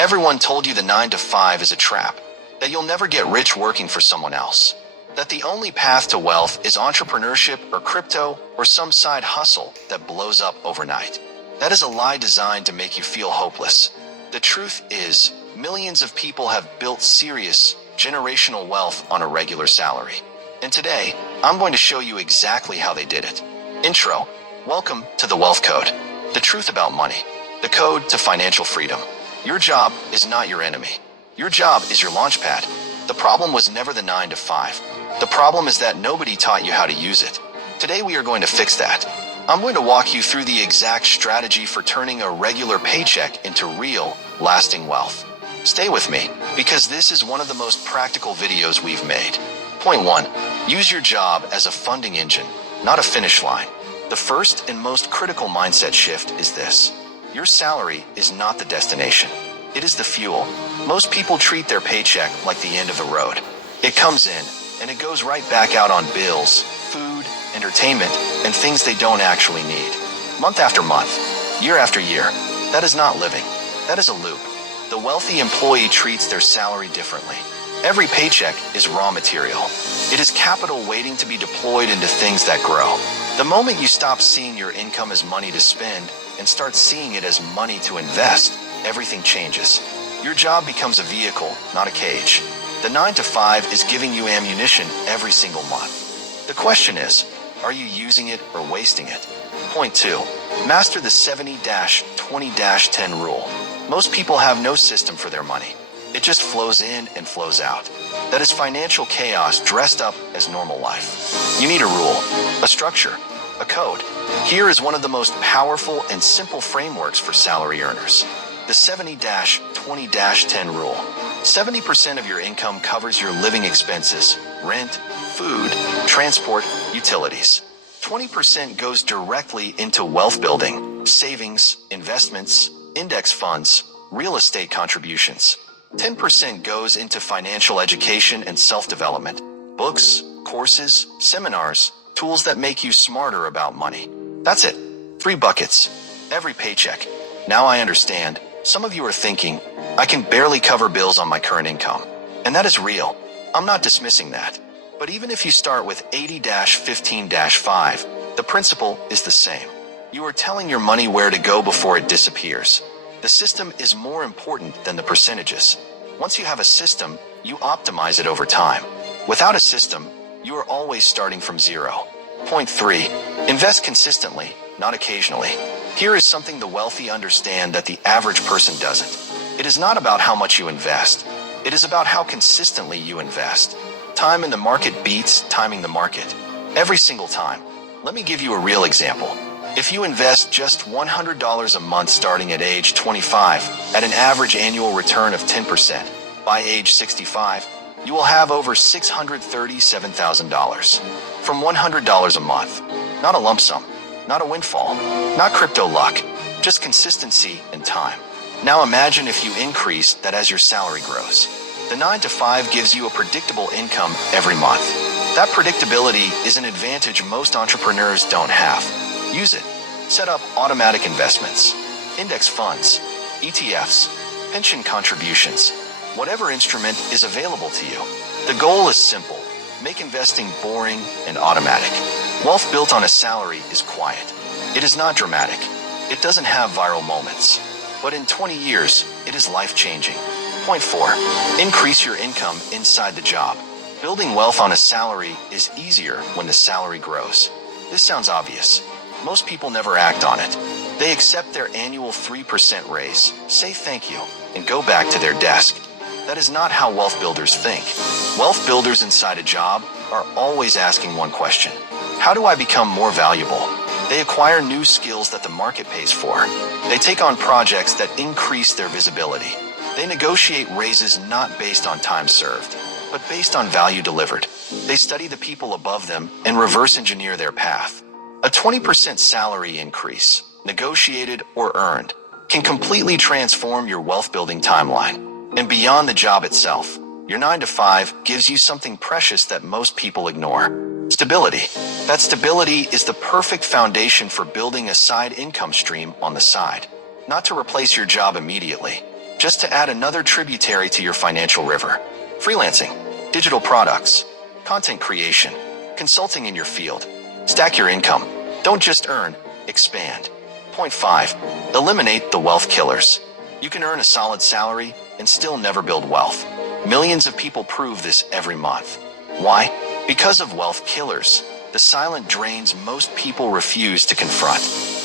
Everyone told you the 9 to 5 is a trap, that you'll never get rich working for someone else, that the only path to wealth is entrepreneurship or crypto or some side hustle that blows up overnight. That is a lie designed to make you feel hopeless. The truth is, millions of people have built serious, generational wealth on a regular salary. And today, I'm going to show you exactly how they did it. Intro. Welcome to the Wealth Code. The truth about money. The code to financial freedom. Your job is not your enemy. Your job is your launchpad. The problem was never the 9 to 5. The problem is that nobody taught you how to use it. Today we are going to fix that. I'm going to walk you through the exact strategy for turning a regular paycheck into real, lasting wealth. Stay with me, because this is one of the most practical videos we've made. Point 1. Use your job as a funding engine, not a finish line. The first and most critical mindset shift is this. Your salary is not the destination. It is the fuel. Most people treat their paycheck like the end of the road. It comes in, and it goes right back out on bills, food, entertainment, and things they don't actually need. Month after month, year after year. That is not living. That is a loop. The wealthy employee treats their salary differently. Every paycheck is raw material. It is capital waiting to be deployed into things that grow. The moment you stop seeing your income as money to spend and start seeing it as money to invest, everything changes. Your job becomes a vehicle, not a cage. The 9 to 5 is giving you ammunition every single month. The question is, are you using it or wasting it? Point 2. Master the 70-20-10 rule. Most people have no system for their money. It just flows in and flows out. That is financial chaos dressed up as normal life. You need a rule, a structure, a code. Here is one of the most powerful and simple frameworks for salary earners. The 70-20-10 rule. 70% of your income covers your living expenses, rent, food, transport, utilities. 20% goes directly into wealth building, savings, investments, index funds, real estate contributions. 10% goes into financial education and self-development, books, courses, seminars, tools that make you smarter about money. That's it. 3 buckets. Every paycheck. Now I understand. Some of you are thinking, I can barely cover bills on my current income. And that is real. I'm not dismissing that. But even if you start with 80-15-5, the principle is the same. You are telling your money where to go before it disappears. The system is more important than the percentages. Once you have a system, you optimize it over time. Without a system, you are always starting from zero. Point 3. Invest consistently, not occasionally. Here is something the wealthy understand that the average person doesn't. It is not about how much you invest. It is about how consistently you invest. Time in the market beats timing the market. Every single time. Let me give you a real example. If you invest just $100 a month starting at age 25 at an average annual return of 10%, by age 65, you will have over $637,000 from $100 a month. Not a lump sum, not a windfall, not crypto luck, just consistency and time. Now imagine if you increase that as your salary grows. The 9 to 5 gives you a predictable income every month. That predictability is an advantage most entrepreneurs don't have. Use it. Set up automatic investments, index funds, ETFs, pension contributions, whatever instrument is available to you. The goal is simple. Make investing boring and automatic. Wealth built on a salary is quiet. It is not dramatic. It doesn't have viral moments. But in 20 years, it is life-changing. Point 4. Increase your income inside the job. Building wealth on a salary is easier when the salary grows. This sounds obvious. Most people never act on it. They accept their annual 3% raise, say thank you, and go back to their desk. That is not how wealth builders think. Wealth builders inside a job are always asking one question. How do I become more valuable? They acquire new skills that the market pays for. They take on projects that increase their visibility. They negotiate raises not based on time served, but based on value delivered. They study the people above them and reverse engineer their path. A 20% salary increase, negotiated or earned, can completely transform your wealth building timeline. And beyond the job itself, your 9 to 5 gives you something precious that most people ignore. Stability. That stability is the perfect foundation for building a side income stream on the side. Not to replace your job immediately, just to add another tributary to your financial river. Freelancing, digital products, content creation, consulting in your field. Stack your income. Don't just earn, expand. Point 5. Eliminate the wealth killers. You can earn a solid salary and still never build wealth. Millions of people prove this every month. Why? Because of wealth killers, the silent drains most people refuse to confront.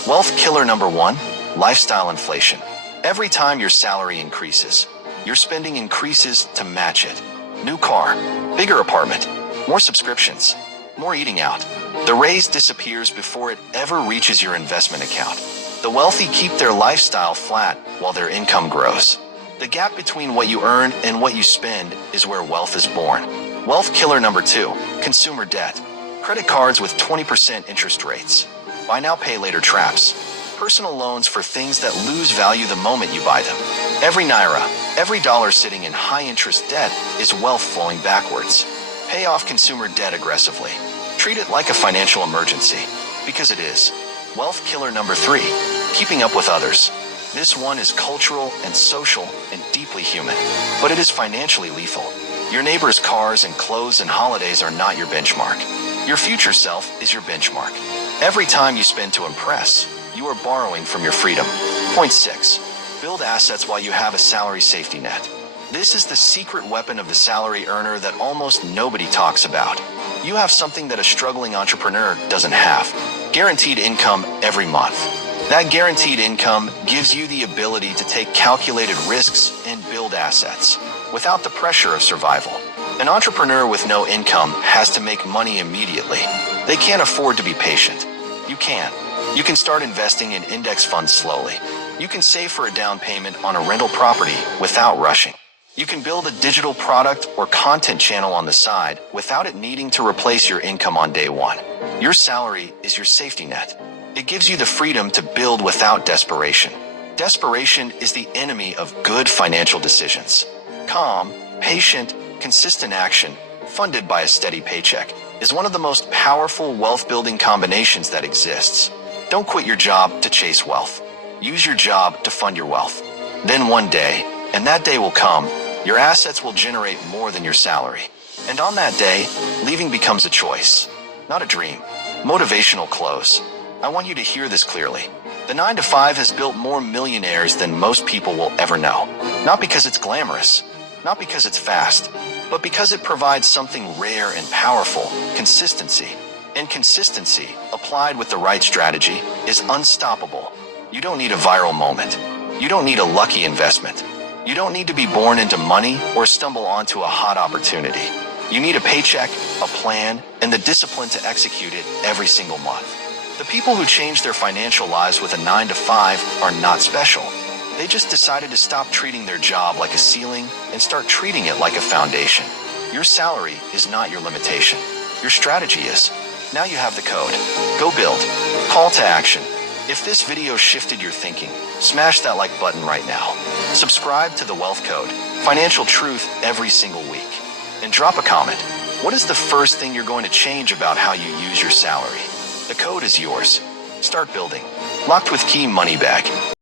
Wealth killer number 1, lifestyle inflation. Every time your salary increases, your spending increases to match it. New car, bigger apartment, more subscriptions, more eating out. The raise disappears before it ever reaches your investment account. The wealthy keep their lifestyle flat while their income grows. The gap between what you earn and what you spend is where wealth is born. Wealth killer number 2, consumer debt. Credit cards with 20% interest rates. Buy now, pay later traps. Personal loans for things that lose value the moment you buy them. Every naira, every dollar sitting in high-interest debt is wealth flowing backwards. Pay off consumer debt aggressively. Treat it like a financial emergency, because it is. Wealth killer number 3, keeping up with others. This one is cultural and social and deeply human, but it is financially lethal. Your neighbor's cars and clothes and holidays are not your benchmark. Your future self is your benchmark. Every time you spend to impress, you are borrowing from your freedom. Point 6. Build assets while you have a salary safety net. This is the secret weapon of the salary earner that almost nobody talks about. You have something that a struggling entrepreneur doesn't have. Guaranteed income every month. That guaranteed income gives you the ability to take calculated risks and build assets without the pressure of survival. An entrepreneur with no income has to make money immediately. They can't afford to be patient. You can. You can start investing in index funds slowly. You can save for a down payment on a rental property without rushing. You can build a digital product or content channel on the side without it needing to replace your income on day one. Your salary is your safety net. It gives you the freedom to build without desperation. Desperation is the enemy of good financial decisions. Calm, patient, consistent action, funded by a steady paycheck, is one of the most powerful wealth-building combinations that exists. Don't quit your job to chase wealth. Use your job to fund your wealth. Then one day, and that day will come, your assets will generate more than your salary. And on that day, leaving becomes a choice, not a dream. Motivational close. I want you to hear this clearly. The 9-to-5 has built more millionaires than most people will ever know. Not because it's glamorous, not because it's fast, but because it provides something rare and powerful, consistency. And consistency, applied with the right strategy, is unstoppable. You don't need a viral moment. You don't need a lucky investment. You don't need to be born into money or stumble onto a hot opportunity. You need a paycheck, a plan, and the discipline to execute it every single month. The people who change their financial lives with a 9-to-5 are not special. They just decided to stop treating their job like a ceiling and start treating it like a foundation. Your salary is not your limitation. Your strategy is. Now you have the code. Go build. Call to action. If this video shifted your thinking, smash that like button right now. Subscribe to The Wealth Code, financial truth every single week. And drop a comment. What is the first thing you're going to change about how you use your salary? The code is yours. Start building. Locked with key money bag.